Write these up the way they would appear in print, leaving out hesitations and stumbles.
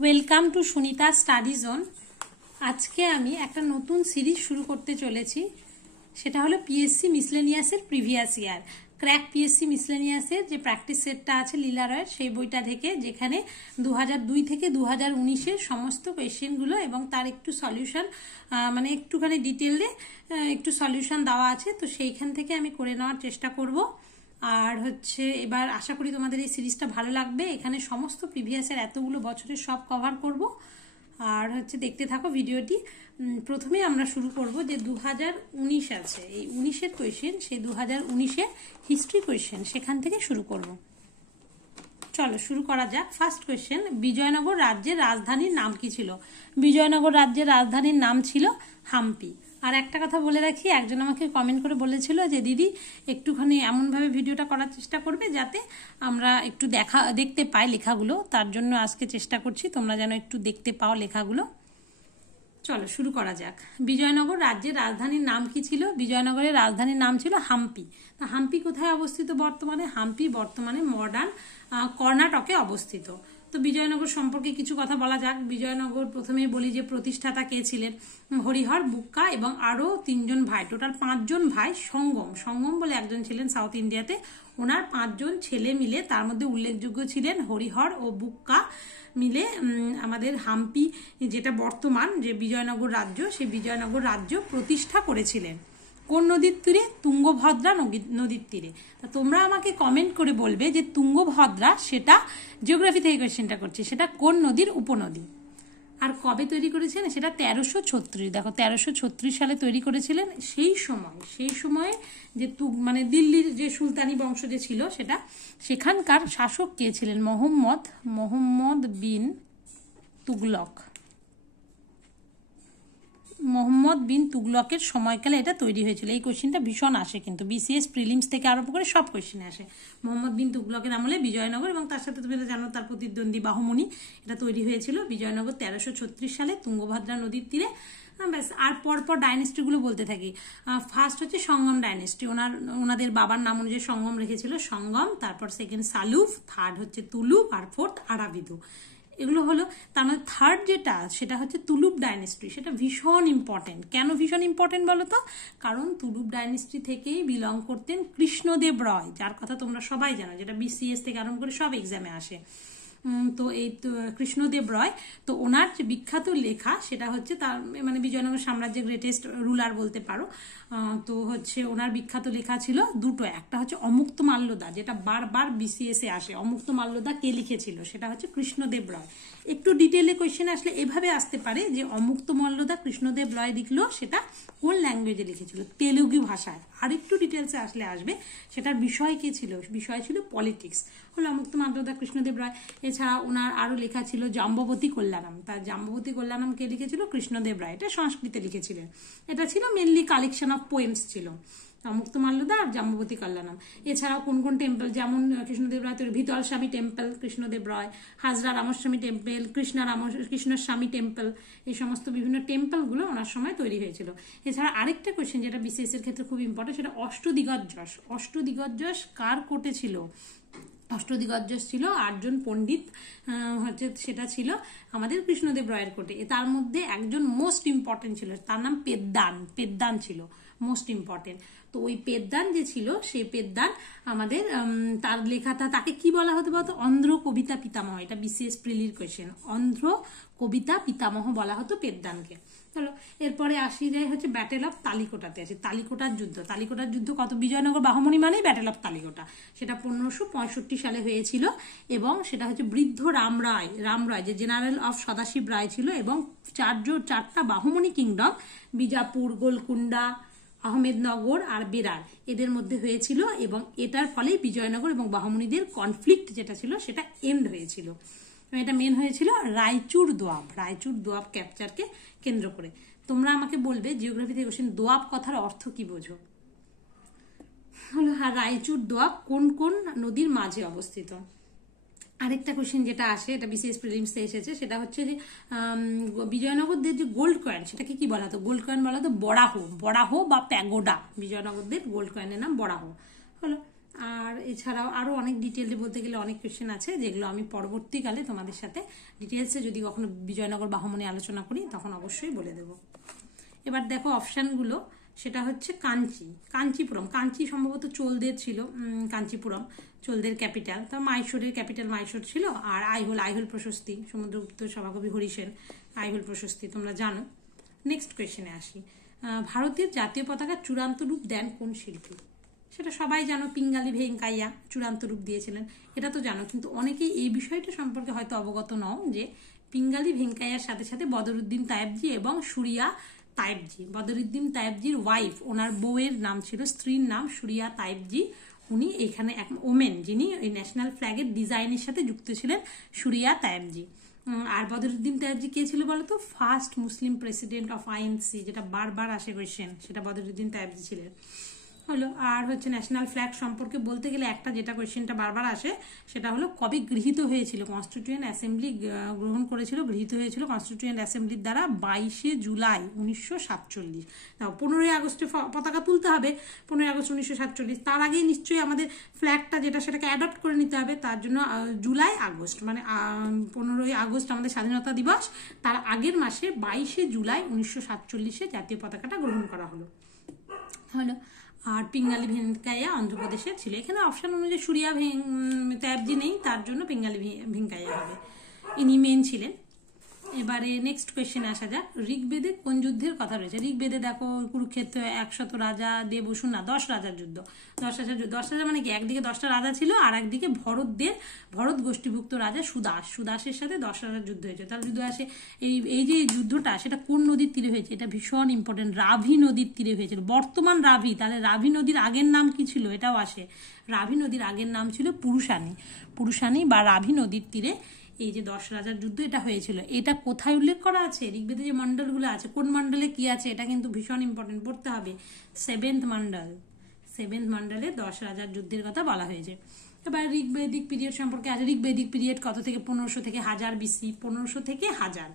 Welcome to Sunita study zone. আজকে আমি একটা নতুন সিরিজ শুরু করতে চলেছি, সেটা হলো পিএসসি মিসলেনিয়াসের প্রিভিয়াস ইয়ার ক্র্যাক পিএসসি মিসলেনিয়াসের যে প্র্যাকটিস সেটটা আছে লীলা রয়ের, সেই বইটা থেকে, যেখানে 2002 থেকে 2019-এর সমস্ত কোয়েশ্চেনগুলো এবং তার একটু সলিউশন, মানে একটুখানি ডিটেলে একটু সলিউশন দেওয়া আছে। তো সেইখান থেকে আমি করে নেওয়ার চেষ্টা করব। আর হচ্ছে এবার আশা করি তোমাদের এই সিরিজটা ভালো লাগবে। এখানে সমস্ত প্রিভিয়াসের এতগুলো বছরের সব কভার করব। আর হচ্ছে দেখতে থাকো ভিডিওটি। প্রথমে আমরা শুরু করব যে 2019 আছে, এই 19-এর কোয়েশ্চেন, সেই 2019-এর হিস্ট্রি কোয়েশ্চেন সেখান থেকে শুরু করব। চলো শুরু করা যাক। ফার্স্ট কোয়েশ্চেন, বিজয়নগর রাজ্যের রাজধানীর নাম কি ছিল? বিজয়নগর রাজ্যের রাজধানীর নাম ছিল হাম্পি। আর একটা কথা বলে রাখি, একজন আমাকে কমেন্ট করে বলেছিল যে দিদি একটুখানি এমনভাবে ভিডিওটা করার চেষ্টা করবে যাতে আমরা একটু দেখতে পাই লেখাগুলো। তার জন্য আজকে চেষ্টা করছি তোমরা যেন একটু দেখতে পাও লেখাগুলো। চলো শুরু করা যাক। বিজয়নগর রাজ্যের রাজধানীর নাম কি ছিল? বিজয়নগরের রাজধানীর নাম ছিল হাম্পি। হাম্পি কোথায় অবস্থিত বর্তমানে? হাম্পি বর্তমানে মডার্ন কর্ণাটকে অবস্থিত। তো বিজয়নগর সম্পর্কে কিছু কথা বলা যাক। বিজয়নগর প্রথমেই বলি যে প্রতিষ্ঠাতা কে ছিলেন? হরিহর, বুক্কা এবং আরো 3জন ভাই, টোটাল 5জন ভাই। সঙ্গম বলে একজন ছিলেন সাউথ ইন্ডিয়াতে। ওনার 5জন ছেলে মিলে, তার মধ্যে উল্লেখযোগ্য ছিলেন হরিহর ও বুক্কা মিলে আমাদের হাম্পি, যেটা বর্তমান যে বিজয়নগর রাজ্য, সেই বিজয়নগর রাজ্য প্রতিষ্ঠা করেছিলেন। কোন নদীর তীরে? তুঙ্গভদ্রা নদীর তীরে। তা তোমরা আমাকে কমেন্ট করে বলবে যে তুঙ্গভদ্রা, সেটা জিওগ্রাফি থেকে কোয়েশ্চেনটা করছি, সেটা কোন নদীর উপনদী? আর কবে তৈরি করেছিলেন? সেটা 1336। দেখো 1336 সালে তৈরি করেছিলেন। সেই সময়ে যে মানে দিল্লির যে সুলতানি বংশ যে ছিল, সেটা সেখানকার শাসক কে ছিলেন? মোহাম্মদ বিন তুগলক। মোহাম্মদ বিন তুগলকের সময়কালে এটা তৈরি হয়েছিল। এই কোয়েশ্চেনটা ভীষণ আসে, কিন্তু বিসিএস প্রিলিমস থেকে আরম্ভ করে সব কোয়েশ্চেনে আসে। মোহাম্মদ বিন তুগলকের আমলে বিজয়নগর, এবং তার সাথে তুমি জানো তার প্রতিদ্বন্দ্বী বাহুমনি, এটা তৈরি হয়েছিল। বিজয়নগর 1336 সালে তুঙ্গভদ্রা নদীর তীরে। ব্যাস, আর পরপর ডাইনেস্টিগুলো বলতে থাকি। ফার্স্ট হচ্ছে সঙ্গম ডাইনেস্টি, ওনাদের বাবার নাম অনুযায়ী সঙ্গম রেখেছিল, সঙ্গম। তারপর সেকেন্ড সালুফ, থার্ড হচ্ছে তুলুক, আর ফোর্থ আরাবিদু। এগুলো হলো। তার মধ্যে থার্ড যেটা, সেটা হচ্ছে তুলুপ ডাইনেস্টি। সেটা ভীষণ ইম্পর্টেন্ট। কেন ভীষণ ইম্পর্টেন্ট বলো তো? কারণ তুলুপ ডাইনেস্টি থেকেই বিলং করতেন কৃষ্ণদেব রায়, যার কথা তোমরা সবাই জানো, যেটা বিসিএস থেকে আরম্ভ করে সব এক্সামে আসে। তো এই কৃষ্ণদেব রায়, তো ওনার যে বিখ্যাত লেখা, সেটা হচ্ছে তার মানে বিজয়নগর সাম্রাজ্যের গ্রেটেস্ট রুলার বলতে পারো। তো হচ্ছে ওনার বিখ্যাত লেখা ছিল দুটো। একটা হচ্ছে অমুক্ত মাল্যদা, যেটা বারবার বিসিএস এ আসে। অমুক্ত মাল্যদা কে লিখেছিল? সেটা হচ্ছে কৃষ্ণদেব রায়। একটু ডিটেলে কোয়েশ্চেন আসলে এভাবে আসতে পারে যে অমুক্ত মাল্যদা কৃষ্ণদেব রায় লিখলো, সেটা কোন ল্যাঙ্গুয়েজে লিখেছিল? তেলুগু ভাষায়। আর একটু ডিটেলসে আসলে আসবে সেটার বিষয় কে ছিল? বিষয় ছিল পলিটিক্স, হলো অমুক্ত মাল্যদা কৃষ্ণদেব রায়। এছাড়া ওনার আরো লেখা ছিল জাম্ববতী কল্যাণম। তার জাম্ববতী কল্যাণম কে লিখেছিল? কৃষ্ণদেব রায়। এটা সংস্কৃতে লিখেছিলেন। এটা ছিল মেনলি কালেকশন অফ পোয়েমস ছিল, মুক্ত মাল্যদা আর জাম্ববতী কল্যাণম। এছাড়াও কোন কোন টেম্পল, যেমন কৃষ্ণদেব রায় তৈরি ভিতল স্বামী টেম্পল, কৃষ্ণদেব রায়, হাজরা রামস্বামী টেম্পল, কৃষ্ণস্বামী টেম্পল, এই সমস্ত বিভিন্ন টেম্পলগুলো ওনার সময় তৈরি হয়েছিল। এছাড়া আরেকটা কোয়েশ্চেন যেটা বিসিএস এর ক্ষেত্রে খুব ইম্পর্টেন্ট, সেটা অষ্টদিগজস। অষ্টদিগজস কার কোর্টে ছিল? অষ্টদিগজস ছিল 8জন পণ্ডিত, হচ্ছে সেটা ছিল আমাদের কৃষ্ণদেব রায়ের কোর্টে। তার মধ্যে একজন মোস্ট ইম্পর্টেন্ট ছিল, তার নাম পেদ্দান ছিল মোস্ট ইম্পর্টেন্ট। তো ওই পেদ্দান যে ছিল, সেই পেদ্দান আমাদের তার লেখাটা, তাকে কি বলা হতো বলতো? অন্ধ্র কবিতা পিতামহ। এটা বিসিএস প্রিলির কোয়েশ্চেন। অন্ধ্র কবিতা পিতামহ বলা হতো পেদ্দানকে। চলো এরপরে আসি যায় হচ্ছে ব্যাটেল অফ তালিকোটাতে আছে। তালিকোটার যুদ্ধ কত? বিজয়নগর বাহুমনি মানেই ব্যাটেল অফ তালিকোটা। সেটা 1565 সালে হয়েছিল, এবং সেটা হচ্ছে বৃদ্ধ রাম রায় যে জেনারেল অফ সদাশিব রায় ছিল, এবং 4টা বাহুমনি কিংডম, বিজাপুর, গোলকুন্ডা, আহমেদনগর আর বেরার, এদের মধ্যে হয়েছিল। এবং এটার ফলে বিজয়নগর এবং বাহুমনিদের কনফ্লিক্ট যেটা ছিল, সেটা এন্ড হয়েছিল। এটা মেন হয়েছিল রায়চুর দোয়াব ক্যাপচারকে কেন্দ্র করে। তোমরা আমাকে বলবে জিওগ্রাফি থেকে কোশ্চেন, দোয়াব কথার অর্থ কি বোঝো? হলো রায়চুর দোয়াব কোন কোন নদীর মাঝে অবস্থিত? আরেকটা কোশ্চেন যেটা আসে, এটা বিসিএস প্রিলিমস এ এসেছে, সেটা হচ্ছে যে বিজয়নগরদের যে গোল্ড কয়েন, সেটাকে কি বলা হতো? গোল্ড কয়েন বলা হতো বরাহ বা প্যাগোডা। বিজয়নগরদের গোল্ড কয়েনের নাম বরাহ। হলো। আর এছাড়াও আরও অনেক ডিটেলসে বলতে গেলে অনেক কোয়েশ্চেন আছে, যেগুলো আমি পরবর্তীকালে তোমাদের সাথে ডিটেলসে যদি কখনো বিজয়নগর বাহমনি আলোচনা করি তখন অবশ্যই বলে দেব। এবার দেখো অপশানগুলো, সেটা হচ্ছে কাঞ্চিপুরম। কাঞ্চি সম্ভবত চোলদের ছিল, কাঞ্চিপুরম চোলদের ক্যাপিটাল। তা মাইসোরের ক্যাপিটাল মাইসোর ছিল। আর আইহোল প্রশস্তি, সমুদ্রগুপ্ত সভাকবি হরিসেন আইহোল প্রশস্তি তোমরা জানো। নেক্সট কোয়েশ্চেনে আসি, ভারতের জাতীয় পতাকার চূড়ান্ত রূপ দেন কোন শিল্পী? সেটা সবাই জানো, পিঙ্গালি ভেঙ্কাইয়া চূড়ান্ত রূপ দিয়েছিলেন, এটা তো জানো। কিন্তু অনেকেই এই বিষয়টা সম্পর্কে হয়তো অবগত নও যে পিঙ্গালি ভেঙ্কাইয়ার সাথে সাথে বদরুদ্দিন তায়েবজি এবং সুরিয়া তায়েবজি, বদরুদ্দিন তায়েবজির ওয়াইফ, ওনার বউয়ের নাম ছিল, স্ত্রীর নাম সুরিয়া তায়েবজি। উনি এখানে এক ওমেন যিনি এই ন্যাশনাল ফ্ল্যাগের ডিজাইনের সাথে যুক্ত ছিলেন, সুরিয়া তায়েবজি। আর বদরুদ্দিন তায়েবজি কে ছিল বলতো? First Muslim president of INC, যেটা বারবার আসে কোয়েশ্চেন, সেটা বদরুদ্দিন তায়েবজি ছিলেন হলো। আর হচ্ছে ন্যাশনাল ফ্ল্যাগ সম্পর্কে বলতে গেলে একটা যেটা কোয়েশ্চেনটা বারবার আসে, সেটা হলো কবে গৃহীত হয়েছিল, কনস্টিটিউয়েন্ট অ্যাসেম্বলি গ্রহণ করেছিল, গৃহীত হয়েছিল কনস্টিটিউয়েন্ট অ্যাসেম্বলির দ্বারা 22 জুলাই 1947। তাও 15 আগস্টে পতাকা তুলতে হবে, 15 আগস্ট 1947। তার আগেই নিশ্চয়ই আমাদের ফ্ল্যাগটা যেটা সেটাকে অ্যাডপ্ট করে নিতে হবে, তার জন্য জুলাই আগস্ট মানে 15 আগস্ট আমাদের স্বাধীনতা দিবস, তার আগের মাসে 22 জুলাই 1947 জাতীয় পতাকাটা গ্রহণ করা হলো। আর পিঙ্গালি ভেঙ্কাইয়া অন্ধ্রপ্রদেশের ছিল। এখানে অপশন অনুযায়ী সুরিয়া তায়েবজি নেই, তার জন্য পিঙ্গালি ভেঙ্কাইয়া হবে, ইনি মেন ছিলেন। এবারে নেক্সট কোয়েশ্চেনে আসা যাক, ঋগ্বেদে কোন যুদ্ধের কথা রয়েছে? ঋগ্বেদে দেখো কুরুক্ষেত্র, 100 রাজা, দেবসু না 10 রাজার যুদ্ধ। 10 রাজা মানে কি? একদিকে 10টা রাজা ছিল, আর একদিকে ভরত গোষ্ঠীভুক্ত রাজা সুদাসের সাথে 10 রাজার যুদ্ধ হয়েছে। তার যুদ্ধ আসে এই যে যুদ্ধটা, সেটা কোন নদীর তীরে হয়েছে? এটা ভীষণ ইম্পর্টেন্ট, রাভি নদীর তীরে হয়েছিল। বর্তমান রাভি, তাহলে রাভি নদীর আগের নাম কি ছিল? এটাও আসে। রাভি নদীর আগের নাম ছিল পুরুষানি বা রাভি নদীর তীরে এই যে 10 রাজার যুদ্ধ এটা হয়েছিল। এটা কোথায় উল্লেখ করা আছে? ঋগ্বেদে যে মন্ডলগুলো আছে, কোন মন্ডলে কি আছে, এটা কিন্তু ভীষণ ইম্পর্টেন্ট, পড়তে হবে। 7th মন্ডলে 10 রাজার যুদ্ধের কথা বলা হয়েছে। এবার ঋগ্বেদিক পিরিয়ড সম্পর্কে আছে। ঋগ্বেদিক পিরিয়ড কত থেকে? 1500 থেকে 1000 BC, 1500 থেকে 1000।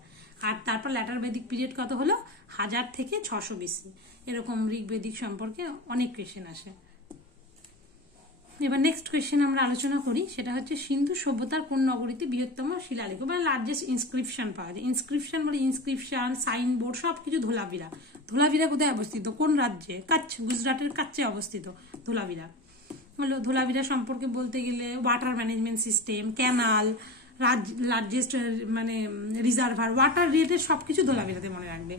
আর তারপর ল্যাটার বেদিক পিরিয়ড কত হলো? 1000 থেকে 600 BC। এরকম ঋগ্বেদিক সম্পর্কে অনেক কোয়েশ্চেন আসে। এবার নেক্সট কোয়েশ্চেন আমরা আলোচনা করি, সেটা হচ্ছে সিন্ধু সভ্যতার কোন নগরীতে বৃহত্তম শিলালেখ মানে লার্জেস্ট ইনস্ক্রিপশন পাওয়া যায়? ইনস্ক্রিপশন মানে ইনস্ক্রিপশন, সাইনবোর্ড সবকিছু ধোলাভিরা কোথায় অবস্থিত? কোন রাজ্যে? কাচ্ছ, গুজরাটের কাচ্চে অবস্থিত ধোলাভিরা হলো। ধোলাভিরা সম্পর্কে বলতে গেলে water management system, canal, largest মানে রিজার্ভার, ওয়াটার রিলেটেড সবকিছু ধোলাভিরাতে মনে রাখবে।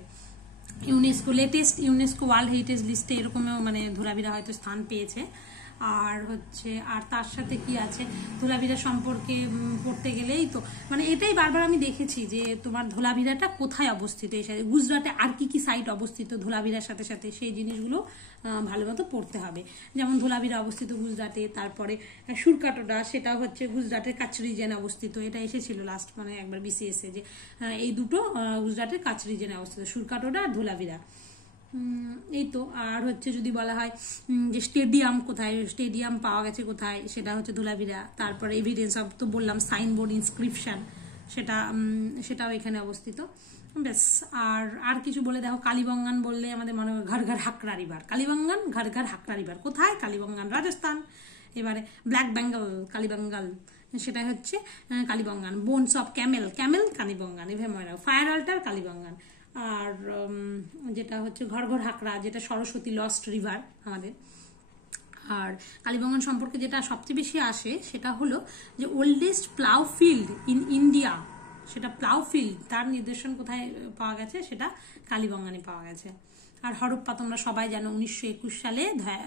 লেটেস্ট ইউনেস্কো ওয়ার্ল্ড হেরিটেজ লিস্টে এরকমও মানে ধোলাভিরা হয়তো স্থান পেয়েছে। আর তার সাথে কি আছে ধোলাভিরা সম্পর্কে পড়তে গেলেই তো মানে এটাই বারবার আমি দেখেছি যে তোমার ধোলাভিরাটা কোথায় অবস্থিত, এই সাথে গুজরাটে আর কি কি সাইট অবস্থিত ধোলাভিরার সাথে সাথে, সেই জিনিসগুলো ভালো মতো পড়তে হবে। যেমন ধোলাভিরা অবস্থিত গুজরাটে, তারপরে সুরকাটোটা সেটা হচ্ছে গুজরাটের কাচ্ছ রিজনে অবস্থিত। এটা এসেছিল লাস্ট মানে একবার BCS যে এই দুটো গুজরাটের কাচ্ছ রিজনে অবস্থিত, সুরকাটোটা আর ধোলাভিরা। এই তো। আর হচ্ছে যদি বলা হয় যে স্টেডিয়াম পাওয়া গেছে কোথায়, সেটা হচ্ছে ধোলাভিরা। তারপরে এভিডেন্স অফ তো বললাম, সাইনবোর্ড, ইনস্ক্রিপশন, সেটাও এখানে অবস্থিত। ব্যাস। আর কিছু বলে দেখো, কালীবঙ্গান বললে আমাদের মনে হয় ঘর ঘর হাকরা রিভার। কালীবঙ্গান ঘর ঘর হাকরা রিভার কোথায়? কালীবঙ্গান রাজস্থান। এবারে ব্ল্যাক বেঙ্গল কালীবঙ্গাল, সেটা হচ্ছে Kalibangan. Bones of Camel Kalibangan. এভাবে মনে রাখো। Fire alter Kalibangan. আর যেটা হচ্ছে ঘর ঘর হাকরা, যেটা সরস্বতী লস্ট রিভার আমাদের। আর কালীবঙ্গান সম্পর্কে যেটা সবচেয়ে বেশি আসে সেটা হলো যে oldest plough field in India, সেটা প্লাউ ফিল্ড, তার নির্দেশন কোথায় পাওয়া গেছে? সেটা কালীবঙ্গানে পাওয়া গেছে। আর হরপ্পা তোমরা সবাই জানো 1921 সালে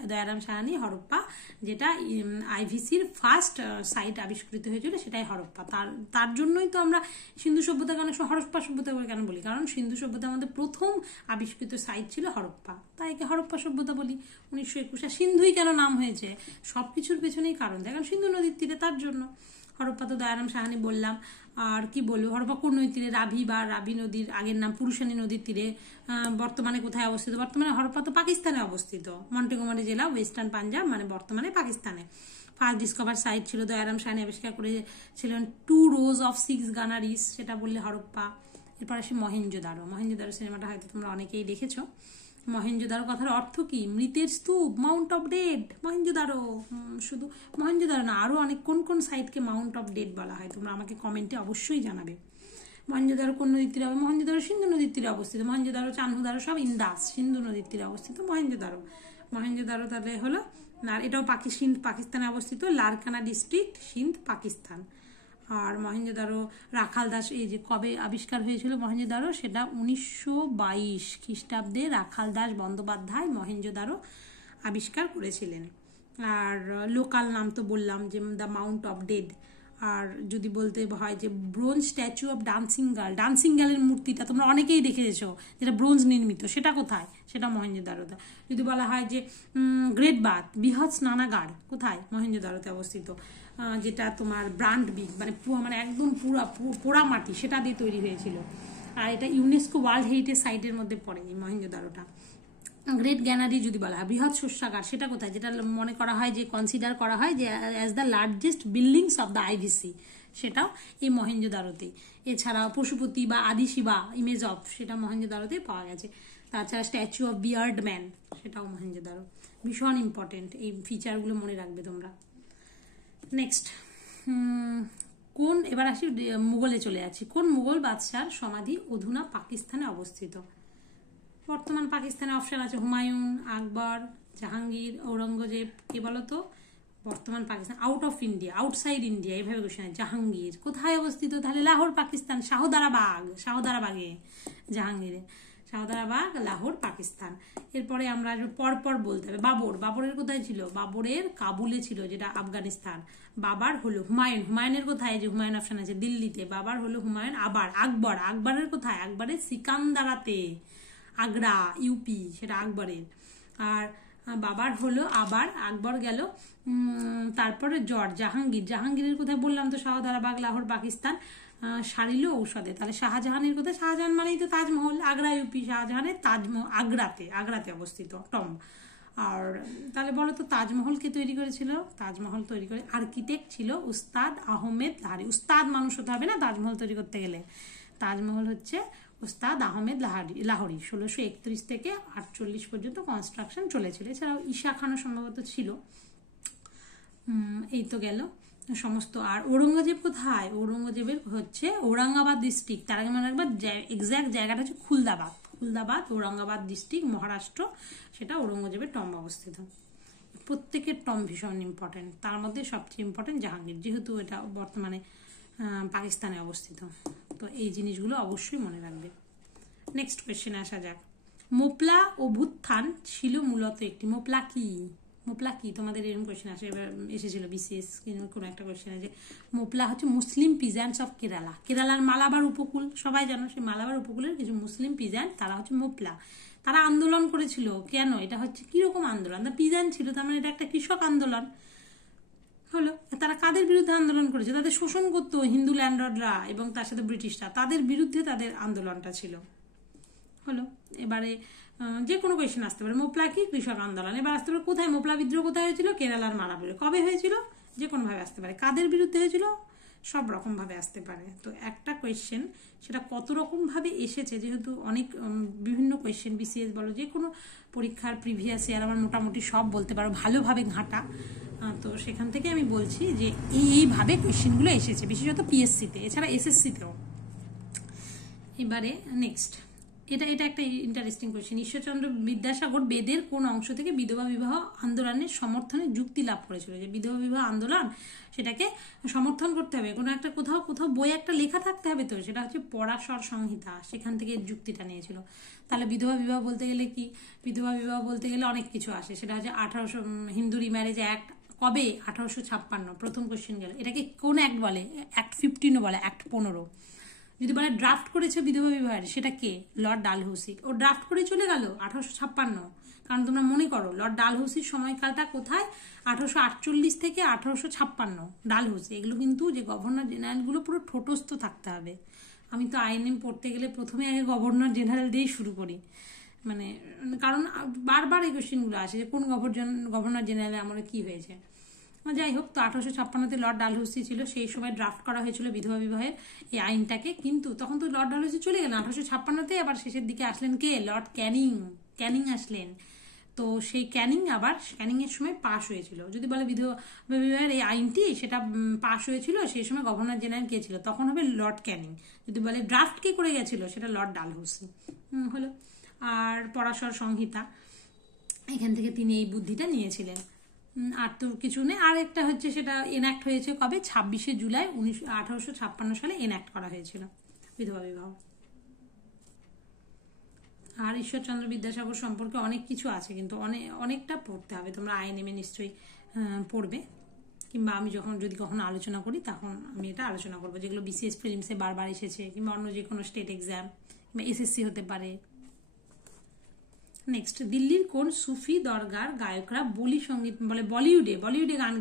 দয়ারাম সাহানি হরপ্পা, যেটা IVCর ফার্স্ট সাইট আবিষ্কৃত হয়েছিল, সেটাই হরপ্পা। তার জন্যই তো আমরা সিন্ধু সভ্যতাকে অনেক হরপ্পা সভ্যতা কেন বলি? কারণ সিন্ধু সভ্যতা আমাদের প্রথম আবিষ্কৃত সাইট ছিল হরপ্পা, তাই একে হরপ্পা সভ্যতা বলি। 1921 সিন্ধুই কেন নাম হয়েছে? সবকিছুর পেছনেই কারণ, দেখেন সিন্ধু নদীর তীরে, তার জন্য হরপ্পা তো দয়ারাম সাহানি বললাম। আর কি বলবো, হরপ্পা কোন নদীর তীরে? রাভি নদীর আগের নাম পুরুষানী নদীর তীরে। বর্তমানে কোথায় অবস্থিত? বর্তমানে হরপ্পা তো পাকিস্তানে অবস্থিত, মন্টেগোমারি জেলা, ওয়েস্টার্ন পাঞ্জাব, মানে বর্তমানে পাকিস্তানে। ফার্স্ট ডিসকভার সাইট ছিল, দয়ারাম সাহানি আবিষ্কার করেছিলেন 2 rows of 6 গানারিস, সেটা বললে হরপ্পা। এরপর আসি মহেঞ্জোদারো সিনেমাটা হয়তো তোমরা অনেকেই দেখেছো। মহেঞ্জোদারো কথার অর্থ কি? মৃতের স্তূপ, মাউন্ট অফ ডেড, মহেঞ্জোদারো। শুধু মহেঞ্জোদারো না, আরও অনেক কোন কোন সাইটকে মাউন্ট অফ ডেড বলা হয় তোমরা আমাকে কমেন্টে অবশ্যই জানাবে। মহেঞ্জোদারো কোন নদীর তীরে? মহেঞ্জোদারো সিন্ধু নদীর তীরে অবস্থিত। মহেঞ্জোদারো, চান্হুদারো সব ইন্দাস, সিন্ধু নদীর তীরে অবস্থিত। মহেঞ্জোদারো তাহলে হলো, আর এটাও সিন্ধ পাকিস্তানে অবস্থিত, লারকানা ডিস্ট্রিক্ট, সিন্ধ পাকিস্তান। আর মহেঞ্জোদারো রাখালদাস, এই যে কবে আবিষ্কার হয়েছিল মহেঞ্জোদারো, সেটা 1922 খ্রিস্টাব্দে রাখালদাস বন্দ্যোপাধ্যায় মহেঞ্জোদারো আবিষ্কার করেছিলেন। আর লোকাল নাম তো বললাম যে দ্য মাউন্ট অফ ডেড। আর যদি বলতে হয় যে ব্রোঞ্জ স্ট্যাচু অফ ডান্সিং গার্লের মূর্তিটা তোমরা অনেকেই দেখেছো, যেটা ব্রোঞ্জ নির্মিত, সেটা কোথায়? সেটা মহেঞ্জোদারোতে। যদি বলা হয় যে গ্রেট বাথ, বৃহৎ স্নানাগার, কোথায়? মহেঞ্জোদারোতে অবস্থিত। যেটা তোমার ব্রান্ড বিগ, মানে একদম পোড়া মাটি, সেটা দিয়ে তৈরি হয়েছিল। আর এটা ইউনেস্কো ওয়ার্ল্ড হেরিটেজ সাইটের মধ্যে পড়ে এই মহেঞ্জোদারোটা। গ্রেট গ্যানারি যদি বলা হয়, বৃহৎ শস্যাগার, সেটা কোথায়? যেটা মনে করা হয় যে কনসিডার করা হয় যে as the largest buildings of the IVC, সেটাও এই মহেঞ্জোদারোতে। এছাড়াও পশুপতি বা আদি শিবা, ইমেজ অফ, সেটা মহেঞ্জোদারোতে পাওয়া গেছে। তাছাড়া স্ট্যাচু অফ বিয়ার্ড ম্যান, সেটাও মহেঞ্জোদারো। ভীষণ ইম্পর্টেন্ট, এই ফিচারগুলো মনে রাখবে তোমরা। নেক্সট, এবার আসি মুঘলে চলে যাচ্ছি। কোন মুঘল বাদশার সমাধি অধুনা পাকিস্তানে অবস্থিত? বর্তমান পাকিস্তানে অপশন আছে হুমায়ুন, আকবর, জাহাঙ্গীর, ঔরঙ্গজেব। কে বলো তো? বর্তমান Pakistan, out of India, outside India, এইভাবে কোশ্চেন। জাহাঙ্গীর কোথায় অবস্থিত? তাহলে লাহোর পাকিস্তান, শাহদারাবাগে জাহাঙ্গীরে, শাহদারাবাগ, লাহোর পাকিস্তান। এরপরে আমরা পরপর বলতে হবে। বাবরের কোথায় ছিল? বাবরের কাবুলে ছিল, যেটা আফগানিস্তান। বাবার হলো হুমায়ুনের কোথায়? যে হুমায়ুন অপশন আছে দিল্লিতে। বাবার হলো হুমায়ুন। আকবরের কোথায়? আকবরের সিকান্দারাতে, আগ্রা, ইউপি, সেটা আকবরের। আর বাবার হলো আকবর গেল। তারপরে জাহাঙ্গীরের কোথায় বললাম তো? শাহদারাবাগ, লাহোর পাকিস্তান। সারিল ঔষধে, তাহলে শাহজাহানের কোথায়? শাহজাহান মানেই তো তাজমহল, আগ্রা ইউপি। শাহজাহানের তাজমহল আগ্রাতে অবস্থিত টম্ব। আর তাহলে বলো তো তাজমহল কে তৈরি করেছিল? তাজমহল তৈরি করে আর্কিটেক্ট ছিল উস্তাদ আহমেদ লাহোরি। উস্তাদ মানুষ হতে হবে না তাজমহল তৈরি করতে গেলে। তাজমহল হচ্ছে উস্তাদ আহমেদ লাহোরি। 1631 থেকে 48 পর্যন্ত কনস্ট্রাকশন চলেছিল। এছাড়াও ঈশা খানও সম্ভবত ছিল। এই তো গেল সমস্ত। আর ঔরঙ্গজেব কোথায়? ঔরঙ্গজেবের হচ্ছে ঔরঙ্গাবাদ ডিস্ট্রিক্ট। তার আগে মনে রাখবা এক্সাক্ট জায়গাটা হচ্ছে খুলদাবাদ, ঔরঙ্গাবাদ ডিস্ট্রিক্ট, মহারাষ্ট্র। সেটা ঔরঙ্গজেবের টম্ব অবস্থিত। প্রত্যেকের টম্ব ভীষণ ইম্পর্টেন্ট। তার মধ্যে সবচেয়ে ইম্পর্টেন্ট জাহাঙ্গীর, যেহেতু এটা বর্তমানে পাকিস্তানে অবস্থিত। তো এই জিনিসগুলো অবশ্যই মনে রাখবে। নেক্সট কোয়েশ্চেনে আসা যাক। মোপলা অভ্যুত্থান ছিল মূলত একটি। মোপলা কি তোমাদের এরকম কোয়েশ্চেন আসে, এবার এসেছিল বিসিএস কোনো একটা কোয়েশ্চেন আছে। মোপলা হচ্ছে মুসলিম পিজান্টস অফ কেরালার মালাবার উপকূল, সবাই জানো। সেই মালাবার উপকূলের কিছু মুসলিম পিজান্ট, তারা হচ্ছে মোপলা। তারা আন্দোলন করেছিল। কেন? এটা হচ্ছে কিরকম আন্দোলন? পিজান্ট ছিল, তার মানে এটা একটা কৃষক আন্দোলন হলো। তারা কাদের বিরুদ্ধে আন্দোলন করেছে? তাদের শোষণ করতো হিন্দু ল্যান্ডলর্ডরা এবং তার সাথে ব্রিটিশরা, তাদের বিরুদ্ধে তাদের আন্দোলনটা ছিল হলো। এবারে যে কোনো কোয়েশ্চেন আসতে পারে। মোপলা কি? কৃষক আন্দোলন। এবার আসতে পারে কোথায়? মোপলা বিদ্রোহ কোথায় হয়েছিল? কেরালার মালাবারে। কবে হয়েছিল? যে কোনো ভাবে আসতে পারে। কাদের বিরুদ্ধে হয়েছিল? সব রকম ভাবে আসতে পারে। তো একটা কোয়েশ্চেন সেটা কত রকম ভাবে এসেছে, যেহেতু অনেক বিভিন্ন কোয়েশ্চেন বিসিএস বলো যে কোনো পরীক্ষার প্রিভিয়াস ইয়ার আমার মোটামুটি সব বলতে পারো, ভালোভাবে ঘাঁটা। তো সেখান থেকে আমি বলছি যে এইভাবে কোয়েশ্চেনগুলো এসেছে, বিশেষত পিএসসিতে, এছাড়া এসএসসিতেও। এবারে নেক্সট, এটা একটা ইন্টারেস্টিং কোয়েশ্চেন। ঈশ্বরচন্দ্র বিদ্যাসাগর বেদের কোন অংশ থেকে বিধবা বিবাহ আন্দোলনের সমর্থনে যুক্তি লাভ করেছিল? যে বিধবা বিবাহ আন্দোলন, সেটাকে সমর্থন করতে হবে, কোনো একটা কোথাও বই একটা লেখা থাকতে হবে। তো সেটা হচ্ছে পরাশর সংহিতা, সেখান থেকে যুক্তিটা নিয়েছিল। তাহলে বিধবা বিবাহ বলতে গেলে কি? বিধবা বিবাহ বলতে গেলে অনেক কিছু আসে। সেটা হচ্ছে 1800 হিন্দু রিম্যারেজ অ্যাক্ট। কবে? 1856। প্রথম কোয়েশ্চেন গেল। এটাকে কোন অ্যাক্ট বলে? অ্যাক্ট 15 বলে, অ্যাক্ট 15। যদি বলে ড্রাফট করেছে বিধবা বিবাহের, সেটা কে? লর্ড ডালহৌসি। ও ড্রাফট করে চলে গেল 1856। কারণ তোমরা মনে করো লর্ড ডালহৌসির সময়কালটা কোথায়? 1848 থেকে 1856। ডালহৌসি, এগুলো কিন্তু যে গভর্নর জেনারেলগুলো পুরো ঠোঁটস্থ থাকতে হবে। আমি তো আইএনএম পড়তে গেলে প্রথমে আগে গভর্নর জেনারেল দিয়েই শুরু করি, মানে কারণ বারবার এই কোয়েশ্চেনগুলো আসে যে কোন গভর্নর জেনারেল আমলে কি হয়েছে। যাই হোক, তো 1856-তে লর্ড ডালহৌসি ছিল, সেই সময় ড্রাফট করা হয়েছিল বিধবা বিবাহের এই আইনটাকে। কিন্তু তখন তো লর্ড ডালহৌসি চলে গেলেন 1856-তে। আবার শেষের দিকে আসলেন কে? লর্ড ক্যানিং। ক্যানিং আসলেন, তো সেই ক্যানিংয়ের সময় পাশ হয়েছিল। যদি বলে বিধবা বিবাহের এই আইনটি সেটা পাশ হয়েছিল, সেই সময় গভর্নর জেনারেল কে ছিল, তখন হবে লর্ড ক্যানিং। যদি বলে ড্রাফট কে করে গেছিল, সেটা লর্ড ডালহৌসি হলো। আর পরাশর সংহিতা, এখান থেকে তিনি এই বুদ্ধিটা নিয়েছিলেন। আর তো কিছু নেই। আর একটা হচ্ছে সেটা এনাক্ট হয়েছে কবে, 26শে জুলাই 1856 সালে এনাক্ট করা হয়েছিল বিধবা বিবাহ। আর ঈশ্বরচন্দ্র বিদ্যাসাগর সম্পর্কে অনেক কিছু আছে, কিন্তু অনেকটা পড়তে হবে। তোমরা INM-এ নিশ্চয়ই পড়বে, কিংবা আমি যদি কখনো আলোচনা করি তখন আমি এটা আলোচনা করবো, যেগুলো BCS প্রিলিমসে বারবার এসেছে, কিংবা অন্য যে কোনো স্টেট এক্সাম কিংবা SSC হতে পারে। নেক্সট, দিল্লির কোন সুফি দরগার গায়করা বলিউডে গান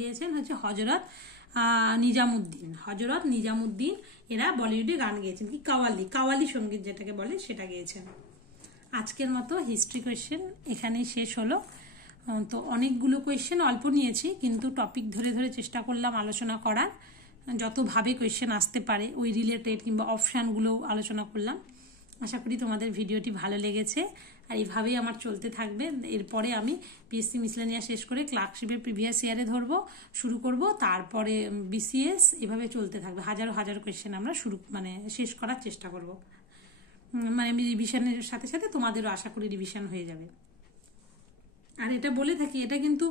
গেয়েছেন হচ্ছে হজরত নিজামুদ্দিন। এরা বলিউডে গান গেয়েছেন, কি কাওয়ালি সঙ্গীত যেটাকে বলে সেটা গেয়েছেন। আজকের মতো হিস্ট্রি কোয়েশ্চেন এখানেই শেষ হলো। তো অনেকগুলো কোয়েশ্চেন অল্প নিয়েছি, কিন্তু টপিক ধরে ধরে চেষ্টা করলাম আলোচনা করার, যতভাবে কোয়েশ্চেন আসতে পারে ওই রিলেটেড কিংবা অপশানগুলো আলোচনা করলাম। আশা করি তোমাদের ভিডিওটি ভালো লেগেছে, আর এইভাবেই আমার চলতে থাকবে। এরপরে আমি PSC মিসলেনিয়াস শেষ করে ক্লার্কশিপের প্রিভিয়াস ইয়ারে শুরু করব, তারপরে BCS, এভাবে চলতে থাকবে। হাজার কোয়েশ্চেন আমরা শেষ করার চেষ্টা করব। আমি রিভিশনের সাথে সাথে তোমাদেরও আশা করি রিভিশন হয়ে যাবে। আর এটা বলে থাকি, এটা কিন্তু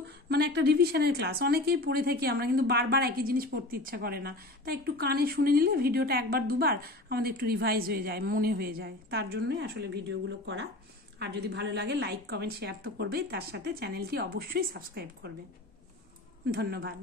একটা রিভিশনের ক্লাস। অনেকেই পড়ে থাকি আমরা, কিন্তু বারবার একই জিনিস পড়তে ইচ্ছা করে না, তাই একটু কানে শুনে নিলে ভিডিওটা একবার দুবার আমাদের একটু রিভাইজ হয়ে যায়, মনে হয়ে যায়। তার জন্যই আসলে ভিডিওগুলো করা। আর যদি ভালো লাগে লাইক কমেন্ট শেয়ার তো করবেই, তার সাথে চ্যানেলটি অবশ্যই সাবস্ক্রাইব করবে। ধন্যবাদ।